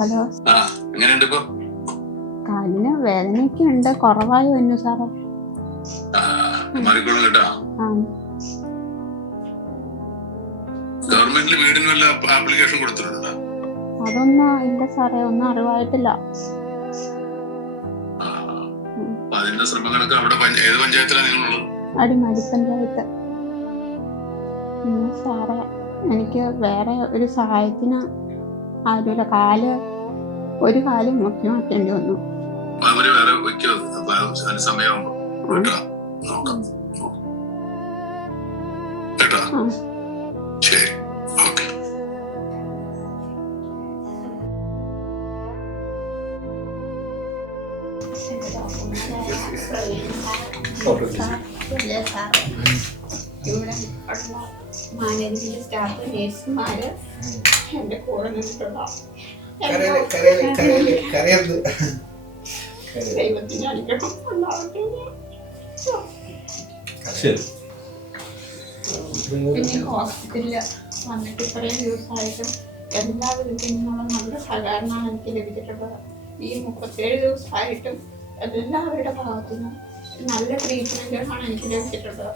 Hello, എങ്ങനെയുണ്ട് ഇപ്പൊ? കാലിന് വേദനയൊക്കെ ഉണ്ട്, കുറവായി വന്നു സാറേ. മാറിക്കോളും കേട്ടോ. ഗവൺമെന്റിൽ വീടിന് വല്ല ആപ്ലിക്കേഷൻ കൊടുത്തിട്ടുണ്ടോ? അതൊന്നും ഇല്ല സാറേ, ഒന്നും അറിവായിട്ടില്ല. അതിന്റെ ശ്രമങ്ങളൊക്കെ അവിടെ ഏത് പഞ്ചായത്തിലാണ് നിങ്ങളുള്ളത്? അടിമാലി പഞ്ചായത്ത്. സാറേ, എനിക്ക് വേറെ ഒരു സഹായത്തിന് ആരുമില്ല. ഒരു കാല് മുട്ടി മാറ്റേണ്ടി വന്നു. അവര് വേറെ വെക്കോ? സമയമാകുമ്പോ നോക്കാം കേട്ടോ. ശരി, ഓക്കെ. ഇവിടെ ഉള്ള മാനേജ്മെന്റ് സ്റ്റാഫ്, നേഴ്സുമാര് എന്റെ കൂടെ നിന്നിട്ടുള്ള ദൈവത്തിന് അനുഗ്രഹം ഉണ്ടാവട്ടെ. പിന്നെ ഹോസ്പിറ്റലില് വന്നിട്ട് ഇത്രയും ദിവസമായിട്ടും എല്ലാ വിധത്തിൽ നിന്നുള്ള നല്ല സഹകരണമാണ് എനിക്ക് ലഭിച്ചിട്ടുള്ളത്. ഈ 37 ദിവസമായിട്ടും എല്ലാവരുടെ ഭാഗത്തുനിന്നും നല്ല ട്രീറ്റ്മെന്റുകളാണ് എനിക്ക് ലഭിച്ചിട്ടുള്ളത്.